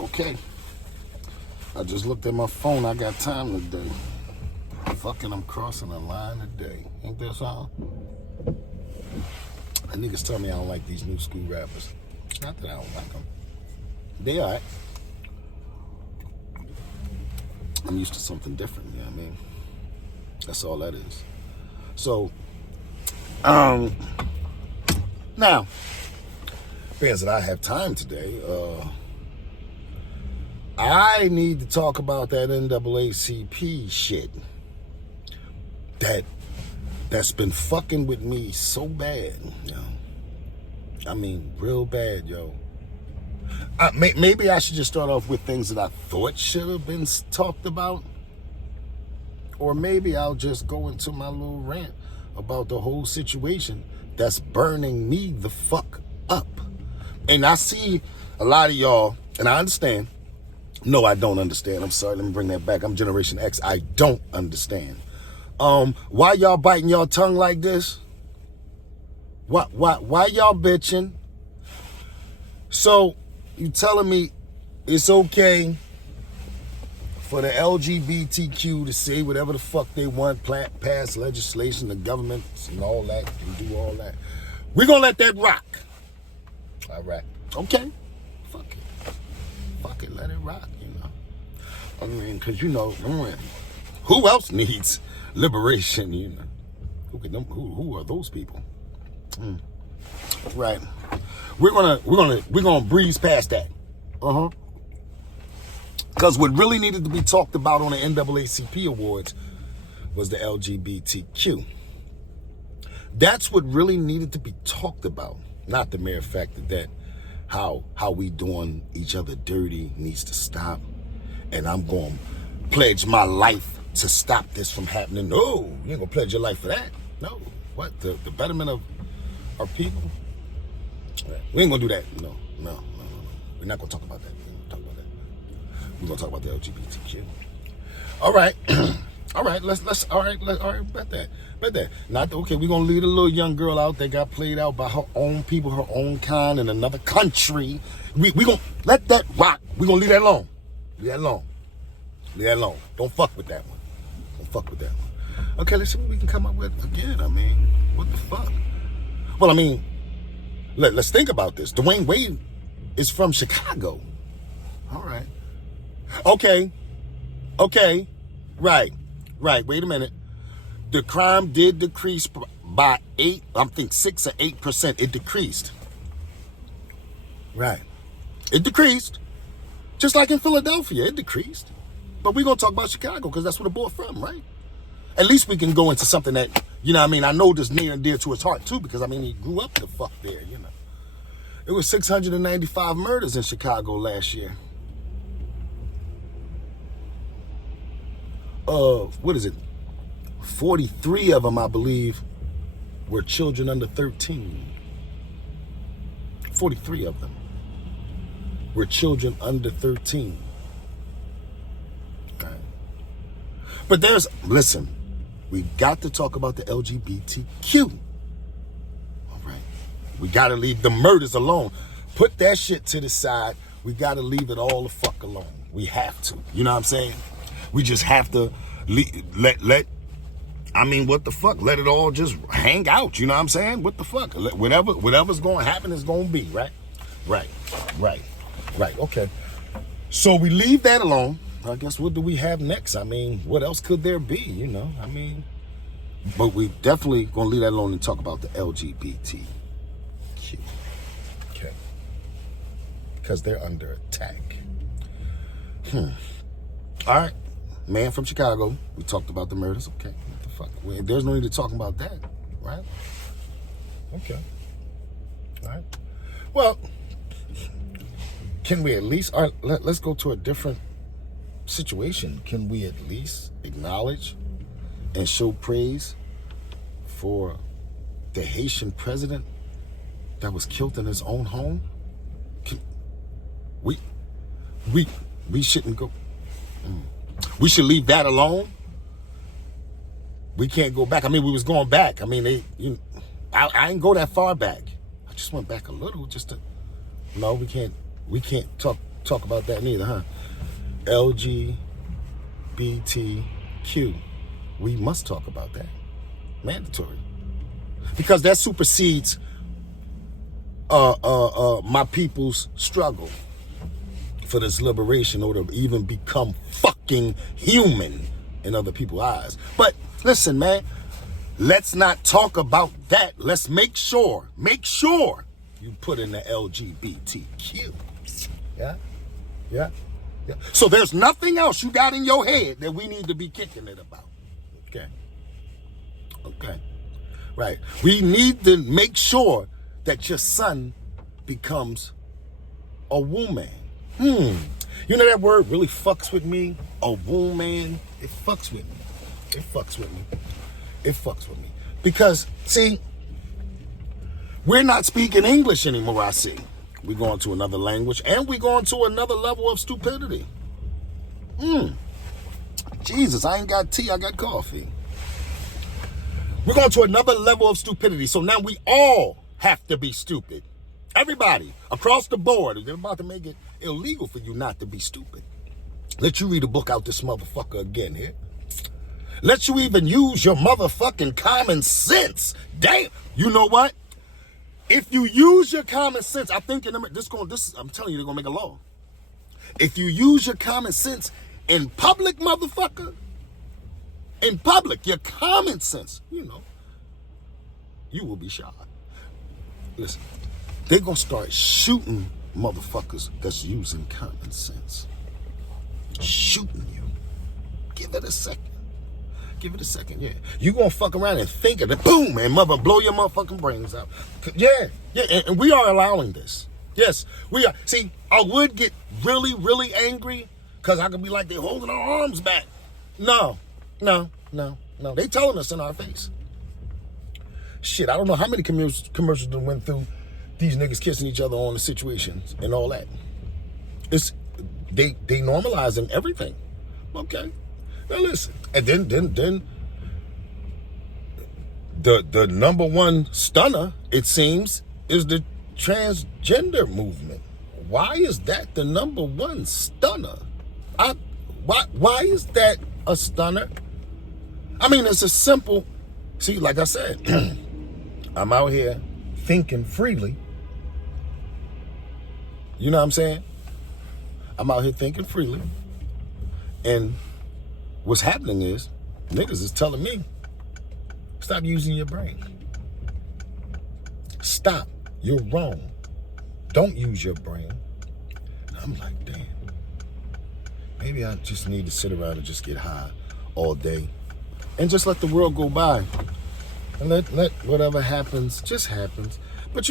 Okay. I just looked at my phone. I got time today. Fucking, I'm crossing the line today. Ain't that something? And niggas tell me I don't like these new school rappers. Not that I don't like them. They alright. I'm used to something different, you know what I mean? That's all that is. So, now, being that I have time today, I need to talk about that N.A.A.C.P shit that's been fucking with me so bad, yo. I mean, real bad, yo. Maybe I should just start off with things that I thought should have been talked about. Or maybe I'll just go into my little rant about the whole situation that's burning me the fuck up. And I see a lot of y'all, and I understand. No, I don't understand. I'm sorry, let me bring that back. I'm Generation X. I don't understand. Why y'all biting y'all tongue like this? Why y'all bitching? So, you telling me it's okay for the LGBTQ to say whatever the fuck they want, pass legislation, the government and all that, and do all that. We're gonna let that rock. All right. Okay. Fuck it. Fuck it, let it rock, you know. I mean, because, you know, who else needs liberation, you know? Who are those people? Right. We're gonna breeze past that. Because what really needed to be talked about on the N.A.A.C.P Awards was the LGBTQ. That's what really needed to be talked about, not the mere fact that how we doing each other dirty needs to stop, and I'm going to pledge my life to stop this from happening. No, you ain't gonna pledge your life for that. No, what the betterment of our people? We ain't gonna do that. No. We're not gonna talk about that. We're gonna talk about the LGBTQ. All right, all right. Let's bet that. Not okay. We're gonna leave a little young girl out that got played out by her own people, her own kind, in another country. We gonna let that rock. We gonna leave that alone. Leave that alone. Don't fuck with that one. Okay, let's see what we can come up with again. I mean, what the fuck? Well, I mean, let's think about this. Dwayne Wade is from Chicago. All right. Okay. Right. Wait a minute. The crime did decrease by 6 or 8%. It decreased. Right. It decreased. Just like in Philadelphia, it decreased. But we're going to talk about Chicago because that's where the boy from, right? At least we can go into something that, you know what I mean, I know this near and dear to his heart too, because I mean, he grew up the fuck there, you know. It was 695 murders in Chicago last year. What is it? 43 of them, I believe, were children under 13. 43 of them were children under 13. Okay. But listen, we got to talk about the LGBTQ. All right. We got to leave the murders alone. Put that shit to the side. We got to leave it all the fuck alone. We have to. You know what I'm saying? We just have to I mean, what the fuck? Let it all just hang out. You know what I'm saying? What the fuck? Whatever's going to happen is going to be, right? Right. Okay. So we leave that alone. I guess what do we have next? I mean, what else could there be? You know, I mean, but we definitely going to leave that alone and talk about the LGBTQ. Okay. Because they're under attack. All right. Man from Chicago. We talked about the murders. Okay. What the fuck? Well, there's no need to talk about that, right? Okay. All right. Well, can we at least, all right, let's go to a different situation. Can we at least acknowledge and show praise for the Haitian president that was killed in his own home? We shouldn't go. We should leave that alone. We can't go back. I mean, we was going back. I mean, I didn't go that far back. I just went back a little just to. No, we can't talk talk about that neither, huh? LGBTQ. We must talk about that. Mandatory. Because that supersedes my people's struggle for this liberation, or to even become fucking human in other people's eyes. But listen, man, let's not talk about that. Let's make sure you put in the LGBTQ. Yeah. So there's nothing else you got in your head that we need to be kicking it about. Okay. Right. We need to make sure that your son becomes a woman. You know that word really fucks with me? A woman. It fucks with me. Because, see, we're not speaking English anymore, I see. We're going to another language, and we're going to another level of stupidity. Jesus, I ain't got tea, I got coffee. We're going to another level of stupidity. So now we all have to be stupid. Everybody, across the board. They're about to make it illegal for you not to be stupid. Let you read a book out this motherfucker again here. Let you even use your motherfucking common sense. Damn. You know what? If you use your common sense, I think I'm telling you, they're gonna make a law. If you use your common sense in public, motherfucker, in public, your common sense, you will be shot. Listen, they're gonna start shooting motherfuckers that's using common sense. Shooting you. Give it a second, yeah. You gonna fuck around and think of it, boom, and mother blow your motherfucking brains out. Yeah, and we are allowing this. Yes, we are. See, I would get really, really angry, because I could be like, they're holding our arms back. No. They telling us in our face. Shit, I don't know how many commercials that went through these niggas kissing each other on the situations and all that. They normalizing everything. Okay. Now listen. And then the number one stunner, it seems, is the transgender movement. Why is that the number one stunner? Why is that a stunner? I mean, it's a simple, see, like I said, I'm out here thinking freely. You know what I'm saying? I'm out here thinking freely. And what's happening is, niggas is telling me, stop using your brain. Stop. You're wrong. Don't use your brain. And I'm like, damn. Maybe I just need to sit around and just get high all day and just let the world go by. And let whatever happens, just happens. But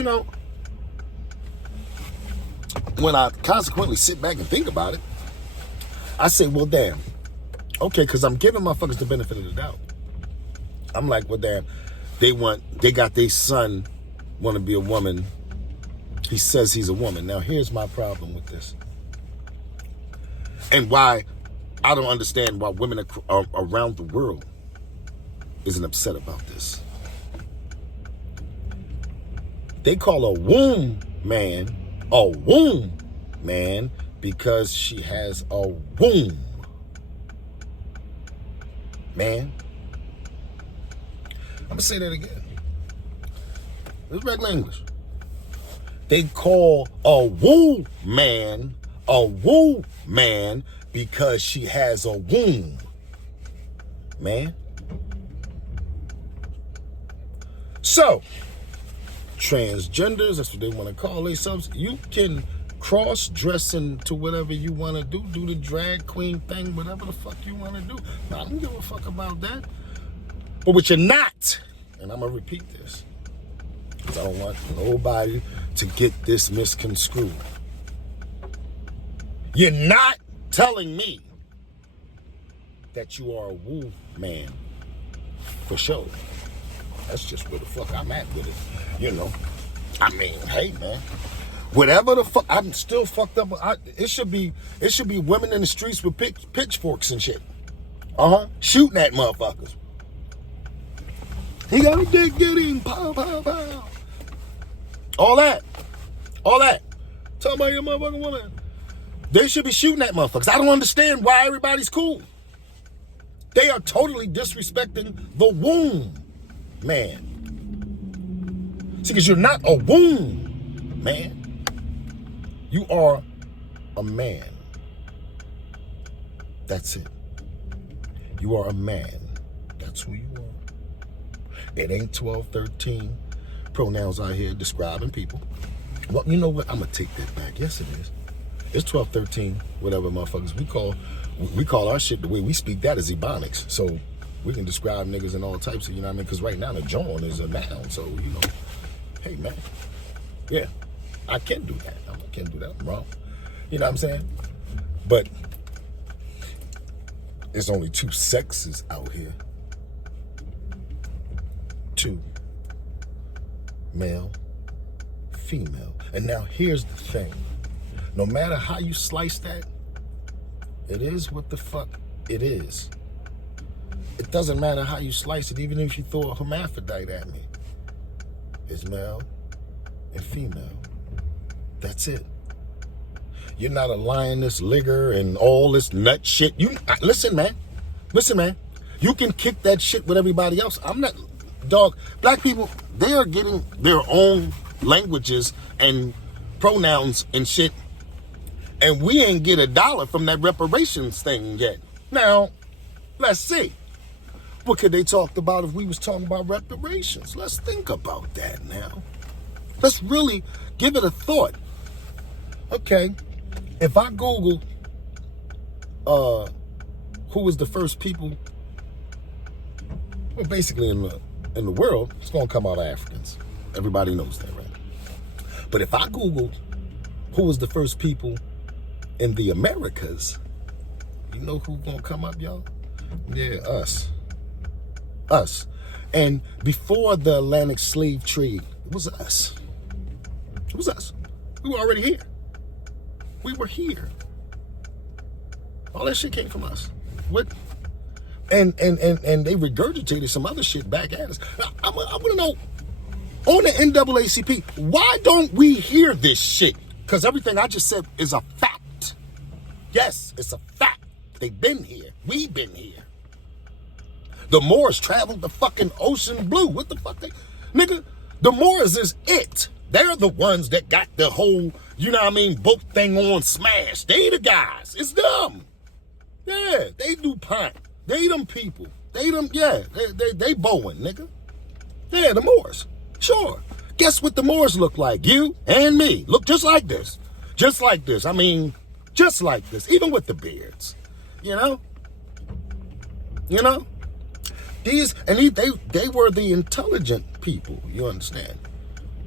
when I consequently sit back and think about it, I say, well, damn. Okay, because I'm giving motherfuckers the benefit of the doubt. I'm like, well, damn. They got their son want to be a woman. He says he's a woman. Now, here's my problem with this. And why I don't understand why women around the world isn't upset about this. They call a womb man because she has a womb. Man. I'm gonna say that again. It's regular English. They call a womb man because she has a womb. Man. So, transgenders, that's what they want to call themselves. You can cross-dress into whatever you want to do the drag queen thing, whatever the fuck you want to do. I don't give a fuck about that. But what you're not, and I'm going to repeat this, because I don't want nobody to get this misconstrued. You're not telling me that you are a woo man for sure. That's just where the fuck I'm at with it. I mean, hey, man. Whatever the fuck, I'm still fucked up. It should be women in the streets with pitchforks and shit. Shooting at motherfuckers. He got a dick, get him, pow, pow, pow. All that. Talk about your motherfucking woman. They should be shooting at motherfuckers. I don't understand why everybody's cool. They are totally disrespecting the womb, man. See, because you're not a womb, man. You are a man. That's it. You are a man. That's who you are. It ain't 12, 13 pronouns out here describing people. Well, you know what? I'm going to take that back. Yes, it is. It's 12, 13, whatever motherfuckers. We call our shit the way we speak that is ebonics. So we can describe niggas in all types of, you know what I mean? Because right now the John is a noun. So, you know, hey, man. Yeah, I can do that. I can do that. I'm wrong. You know what I'm saying? But there's only two sexes out here. Two. Male, female. And now here's the thing. No matter how you slice that, it is what the fuck it is. It doesn't matter how you slice it, even if you throw a hermaphrodite at me. It's male and female. That's it. You're not a lioness, ligger, and all this nut shit. Listen, man. You can kick that shit with everybody else. I'm not, dog. Black people, they are getting their own languages and pronouns and shit. And we ain't get $1 from that reparations thing yet. Now, let's see. What could they talk about if we was talking about reparations? Let's think about that now. Let's really give it a thought. Okay, if I Google who was the first people, well, basically in the world, it's gonna come out Africans. Everybody knows that, right? But if I Google who was the first people in the Americas, you know who's gonna come up, y'all? Yeah, us. And before the Atlantic slave trade, it was us. We were already here. We were here. All that shit came from us. What? And they regurgitated some other shit back at us. I want to know, on the N.A.A.C.P, why don't we hear this shit? Because everything I just said is a fact. Yes, it's a fact. They've been here. We've been here. The Moors traveled the fucking ocean blue. What the fuck nigga, the Moors is it. They're the ones that got the whole, you know what I mean, boat thing on smash. They the guys. It's them. Yeah, they do pint. They them people. They them, yeah, they bowing, nigga. Yeah, the Moors. Sure. Guess what the Moors look like? You and me. Look just like this. Just like this. I mean, just like this. Even with the beards. You know? They were the intelligent people, you understand?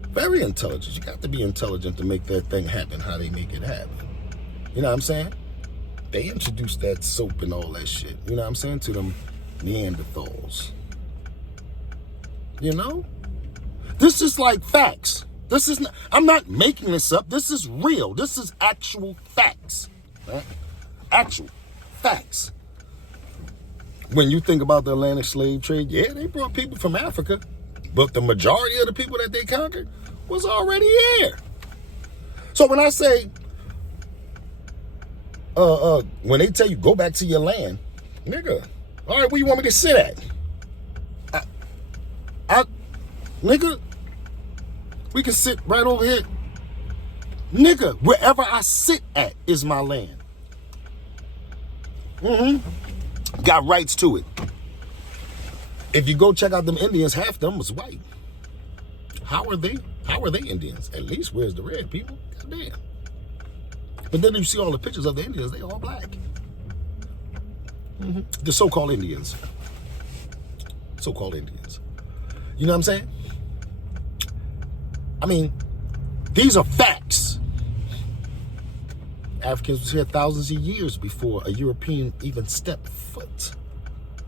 Very intelligent. You got to be intelligent to make that thing happen how they make it happen. You know what I'm saying? They introduced that soap and all that shit, you know what I'm saying, to them Neanderthals. You know? This is like facts. This is not, I'm not making this up. This is real. This is actual facts. Right? Actual facts. When you think about the Atlantic slave trade, yeah, they brought people from Africa, but the majority of the people that they conquered was already here. So when I say, when they tell you go back to your land, nigga, all right, where you want me to sit at? Nigga, we can sit right over here. Nigga, wherever I sit at is my land. Got rights to it. If you go check out them Indians, half of them was white. How are they Indians? At least where's the red people? Goddamn. But then you see all the pictures of the Indians, they all black. The so-called Indians. So-called Indians. You know what I'm saying? I mean, these are facts. Africans was here thousands of years before a European even stepped foot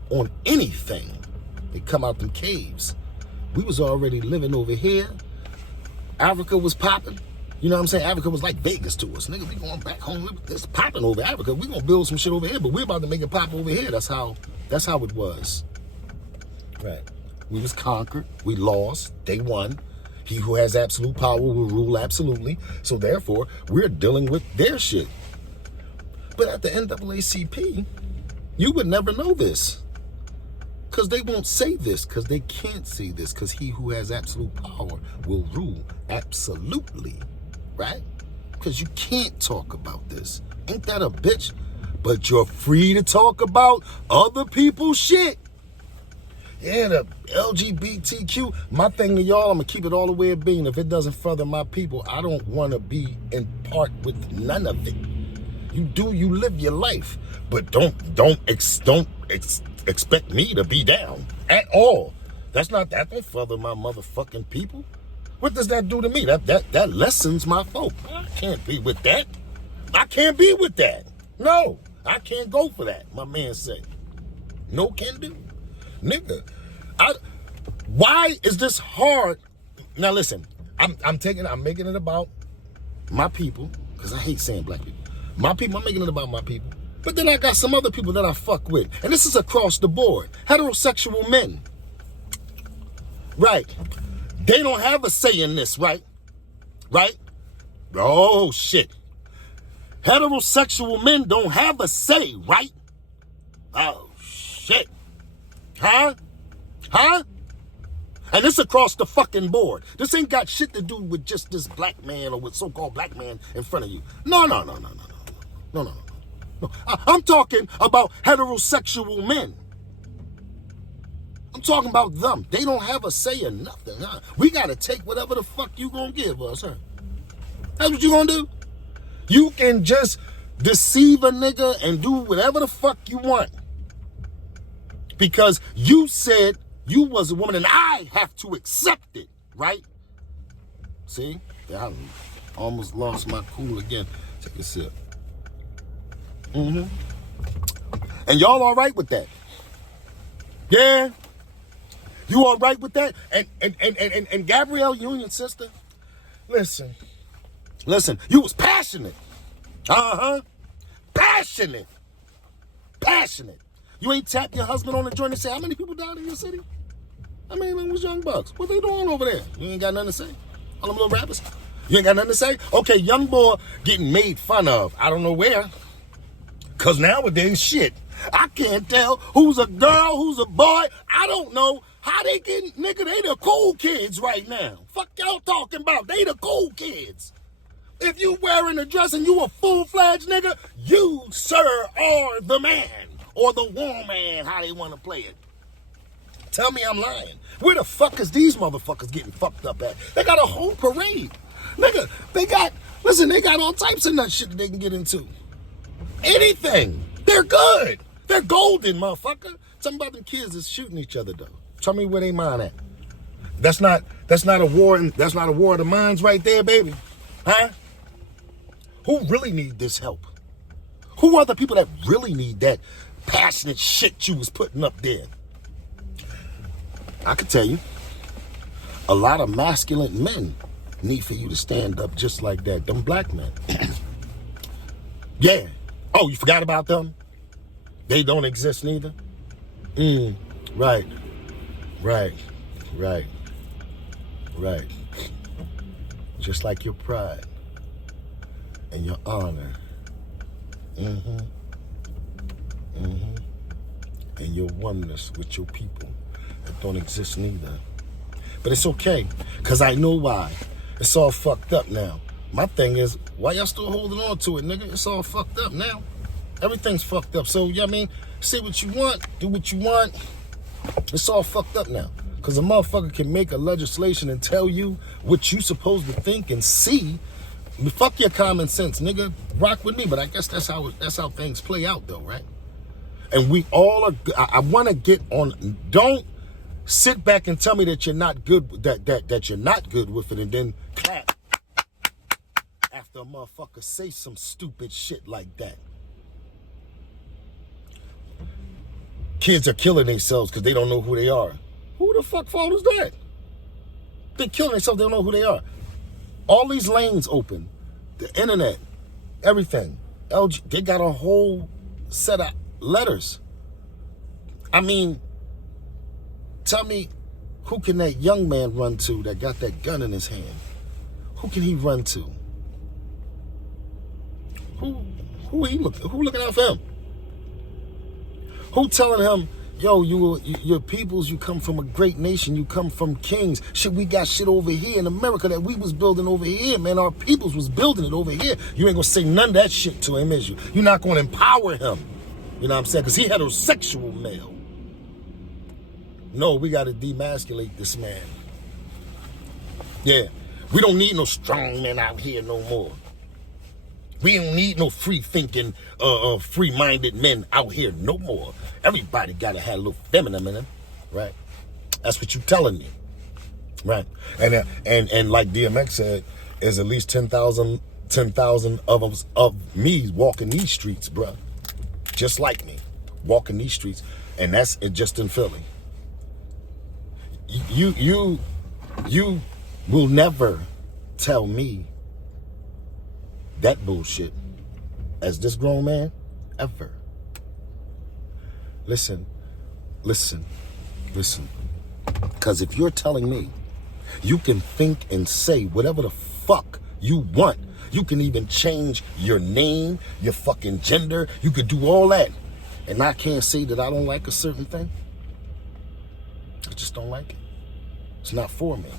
on anything. They come out them caves. We was already living over here. Africa was popping. You know what I'm saying? Africa was like Vegas to us. Nigga, we going back home. It's popping over Africa. We gonna build some shit over here, but we're about to make it pop over here. That's how it was. Right. We was conquered. We lost. They won. He who has absolute power will rule absolutely. So therefore, we're dealing with their shit. But at the NAACP, you would never know this. Because they won't say this, because they can't say this, because he who has absolute power will rule absolutely, right? Because you can't talk about this. Ain't that a bitch? But you're free to talk about other people's shit. Yeah, the LGBTQ. My thing to y'all, I'm going to keep it all the way a bean. If it doesn't further my people, I don't want to be in part with none of it. You live your life, but don't expect me to be down at all. That don't further my motherfucking people. What does that do to me? That lessens my folk. I can't be with that. I can't be with that. No, I can't go for that. My man said, no can do, nigga. Why is this hard? Now listen, I'm making it about my people, because I hate saying black people. My people, I'm making it about my people. But then I got some other people that I fuck with. And this is across the board. Heterosexual men. Right. They don't have a say in this, right? Right? Oh, shit. Heterosexual men don't have a say, right? Oh, shit. Huh? And this across the fucking board. This ain't got shit to do with just this black man or with so-called black man in front of you. No. I'm talking about heterosexual men. I'm talking about them. They don't have a say in nothing, huh? We gotta take whatever the fuck you gonna give us, huh? That's what you gonna do? You can just deceive a nigga and do whatever the fuck you want. Because you said you was a woman and I have to accept it, right? See? I almost lost my cool again. Take a sip. And y'all all right with that? Yeah? You all right with that? And Gabrielle Union, sister, listen, you was passionate. Passionate. You ain't tap your husband on the joint and say, how many people died in your city? I mean, it was young bucks. What they doing over there? You ain't got nothing to say? All them little rappers? You ain't got nothing to say? Okay, young boy getting made fun of. I don't know where. Because nowadays, shit, I can't tell who's a girl, who's a boy. I don't know how they getting, nigga, they the cool kids right now. Fuck y'all talking about. They the cool kids. If you wearing a dress and you a full-fledged nigga, you, sir, are the man. Or the woman, how they want to play it. Tell me I'm lying. Where the fuck is these motherfuckers getting fucked up at? They got a whole parade. Nigga, they got all types of nut shit that they can get into. Anything. They're good. They're golden, motherfucker. Something about them kids is shooting each other though. Tell me where they mind at. That's not a war of the minds right there, baby. Huh? Who really need this help? Who are the people that really need that passionate shit you was putting up there? I can tell you, a lot of masculine men need for you to stand up just like that. Them black men. Yeah. Oh, you forgot about them? They don't exist neither? Right. Just like your pride and your honor. And your oneness with your people. That don't exist neither. But it's okay, because I know why. It's all fucked up now. My thing is, why y'all still holding on to it, nigga? It's all fucked up now. Everything's fucked up. So, I mean, say what you want, do what you want. It's all fucked up now. Because a motherfucker can make a legislation and tell you what you supposed to think and see. I mean, fuck your common sense, nigga. Rock with me, but I guess that's how things play out, though, right? And we all are. I want to get on. Don't sit back and tell me that you're not good. That you're not good with it, and then clap after a motherfucker say some stupid shit like that. Kids are killing themselves because they don't know who they are. Who the fuck fault is that? They're killing themselves. They don't know who they are. All these lanes open, the internet, everything. They got a whole set of letters. I mean, tell me, who can that young man run to that got that gun in his hand? Who can he run to? Who Who looking out for him? Who telling him, yo, your peoples, you come from a great nation, you come from kings. Shit, we got shit over here in America that we was building over here, man. Our peoples was building it over here. You ain't gonna say none of that shit to him, is you? You're not gonna empower him. You know what I'm saying? Because he heterosexual male. No, we gotta demasculate this man. Yeah, we don't need no strong men out here no more. We don't need no free-thinking, free-minded men out here no more. Everybody gotta have a little feminine in them, right? That's what you telling me, right? And like DMX said, there's at least 10,000 of me walking these streets, bruh, just like me, walking these streets, and that's it just in Philly. You will never tell me that bullshit as this grown man ever. Listen. Because if you're telling me you can think and say whatever the fuck you want, you can even change your name, your fucking gender, you could do all that, and I can't say that I don't like a certain thing. I just don't like it. It's not for me.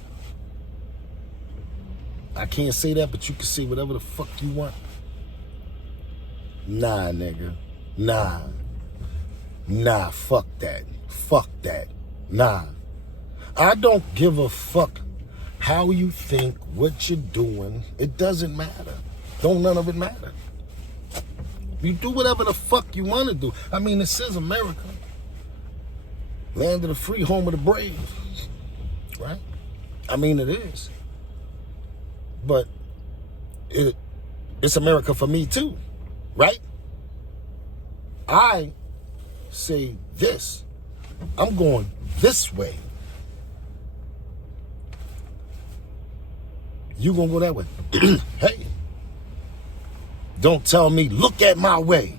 I can't say that, but you can say whatever the fuck you want. Nah, nigga. Nah, fuck that. Fuck that. Nah. I don't give a fuck how you think, what you're doing. It doesn't matter. Don't none of it matter. You do whatever the fuck you want to do. I mean, this is America. Land of the free, home of the brave. Right? I mean, it is. But it's America for me too, right? I say this. I'm going this way. You gonna go that way. Hey, don't tell me, look at my way.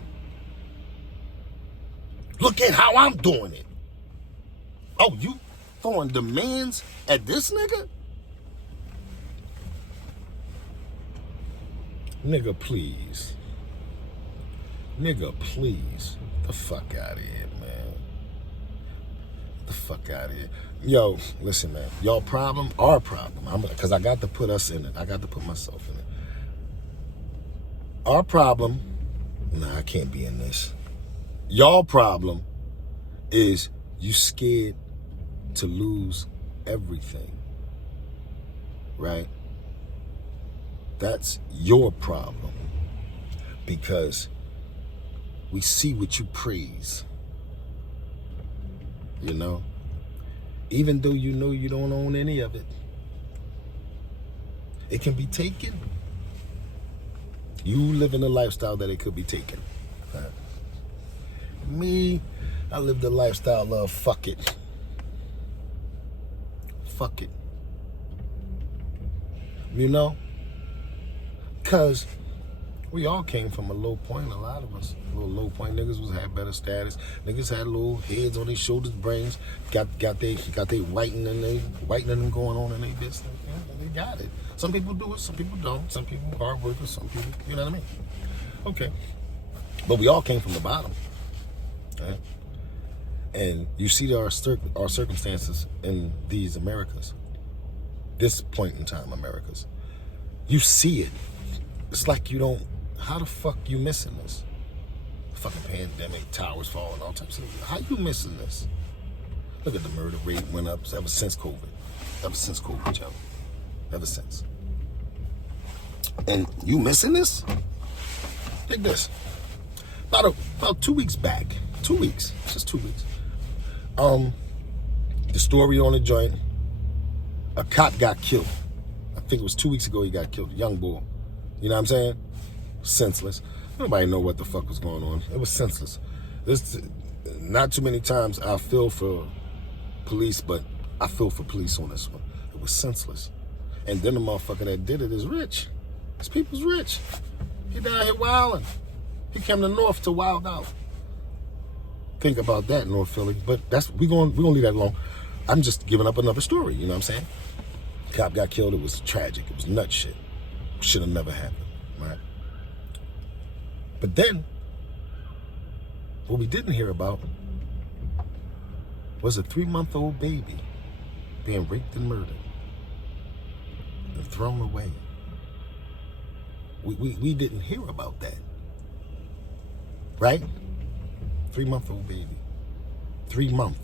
Look at how I'm doing it. Oh, you throwing demands at this nigga? Nigga, please. The fuck out of here, man. The fuck out of here. Yo, listen, man. Y'all problem, our problem. Because I got to put us in it. I got to put myself in it. Our problem, nah, I can't be in this. Y'all problem is you scared to lose everything. Right? That's your problem, because we see what you praise, you know, even though you know you don't own any of it. It can be taken. You live in a lifestyle that it could be taken. Me, I live the lifestyle of fuck it. Fuck it. You know? Because we all came from a low point, a lot of us. A little low point. Niggas had better status. Niggas had little heads on their shoulders, brains. Got their whitening them going on in their business. Yeah, they got it. Some people do it, some people don't. Some people hard workers, some people, you know what I mean? Okay. But we all came from the bottom. Right? And you see our circumstances in these Americas. This point in time, Americas. You see it. It's like you don't, how the fuck you missing this? Fucking pandemic, towers falling, all types of things. How you missing this? Look at the murder rate went up ever since COVID. Ever since COVID, Joe. Ever since. And you missing this? Take this. About 2 weeks back. 2 weeks. Just 2 weeks. The story on the joint, a cop got killed. I think it was 2 weeks ago he got killed. A young boy. You know what I'm saying? Senseless. Nobody know what the fuck was going on. It was senseless. There's not too many times I feel for police, but I feel for police on this one. It was senseless. And then the motherfucker that did it is rich. His people's rich. He down here wilding. He came to North to wild out. Think about that, North Philly. But we're gonna leave that alone. I'm just giving up another story, you know what I'm saying? Cop got killed. It was tragic. It was nut shit. Should have never happened, right? But then, what we didn't hear about was a 3-month-old baby being raped and murdered and thrown away. We didn't hear about that. Right? 3-month-old baby. 3 months.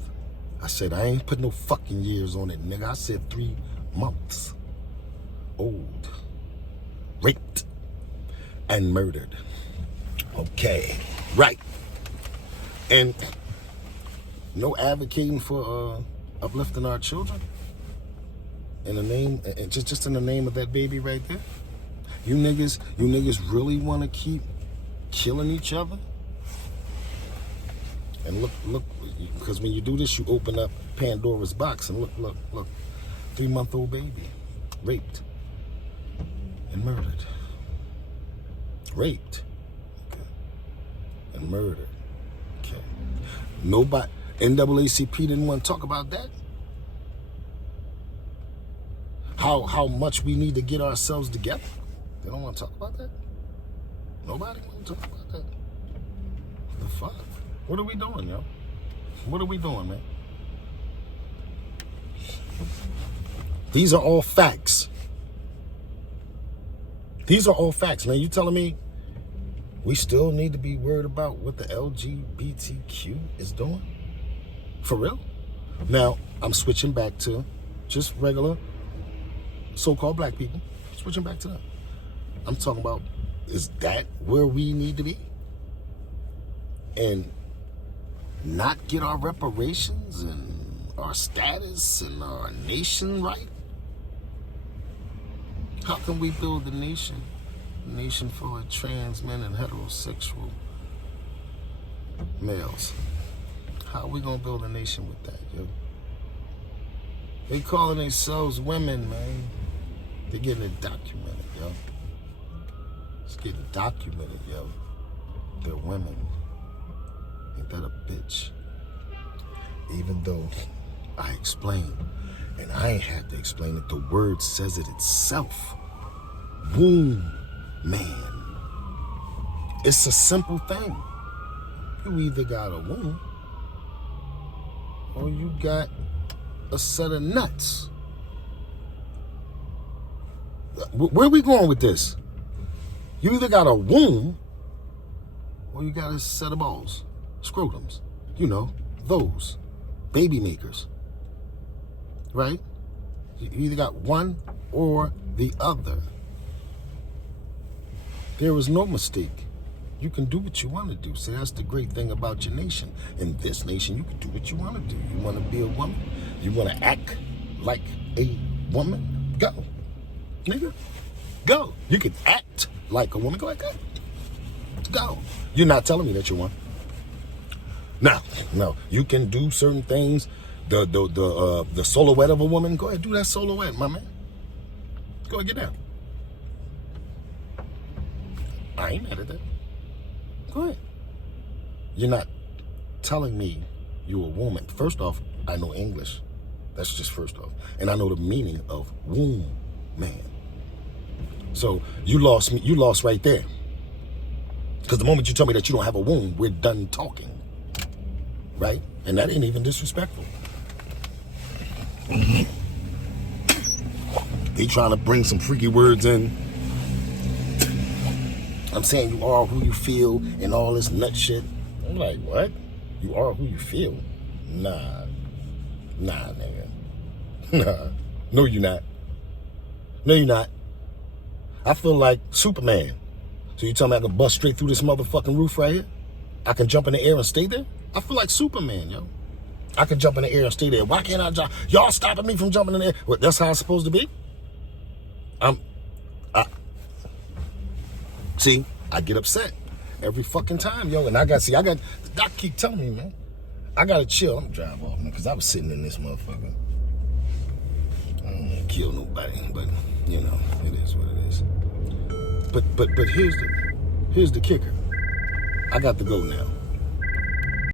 I said, I ain't put no fucking years on it, nigga. I said 3 months old. Raped and murdered. Okay. Right. And no advocating for uplifting our children in the name, just in the name of that baby right there. You niggas really want to keep killing each other? And look, because when you do this, you open up Pandora's box. And look, 3-month-old baby, raped and murdered. Raped, okay, and murdered. Okay. Nobody, N.A.A.C.P didn't want to talk about that. How much we need to get ourselves together. They don't want to talk about that. Nobody want to talk about that. What the fuck? What are we doing, yo? What are we doing, man? These are all facts. These are all facts. Now, you telling me we still need to be worried about what the LGBTQ is doing? For real? Now, I'm switching back to just regular so-called black people. Switching back to that. I'm talking about, is that where we need to be? And not get our reparations and our status and our nation right? How can we build a nation full of trans men and heterosexual males? How are we gonna build a nation with that, yo? They calling themselves women, man. They're getting it documented, yo. It's getting documented, yo. They're women. Ain't that a bitch? Even though I explained, and I ain't had to explain it, the word says it itself. Womb man. It's a simple thing. You either got a womb or you got a set of nuts. Where are we going with this? You either got a womb or you got a set of balls. Scrotums, you know, those baby makers, right? You either got one or the other. There is no mistake. You can do what you want to do. So that's the great thing about your nation. In this nation, you can do what you want to do. You want to be a woman? You want to act like a woman? Go, nigga, go. You can act like a woman. Go ahead, go. You're not telling me that you're one. No, you can do certain things. The silhouette of a woman, go ahead, do that silhouette, my man. Go ahead, get down. I ain't mad at that. Go ahead. You're not telling me you're a woman. First off, I know English. That's just first off. And I know the meaning of womb man. So you lost me. You lost right there. Because the moment you tell me that you don't have a womb, we're done talking. Right? And that ain't even disrespectful. They trying to bring some freaky words in. I'm saying you are who you feel and all this nut shit. I'm like, what? You are who you feel? Nah, nigga. Nah. No, you're not. No, you're not. I feel like Superman. So you tell me I can bust straight through this motherfucking roof right here? I can jump in the air and stay there? I feel like Superman, yo. I can jump in the air and stay there. Why can't I jump? Y'all stopping me from jumping in the air? What, that's how it's supposed to be? See, I get upset every fucking time, yo. And the doc keep telling me, man, I gotta chill. I'm gonna drive off, man, because I was sitting in this motherfucker. I don't want to kill nobody, but, you know, it is what it is. But here's the kicker. I got to go now.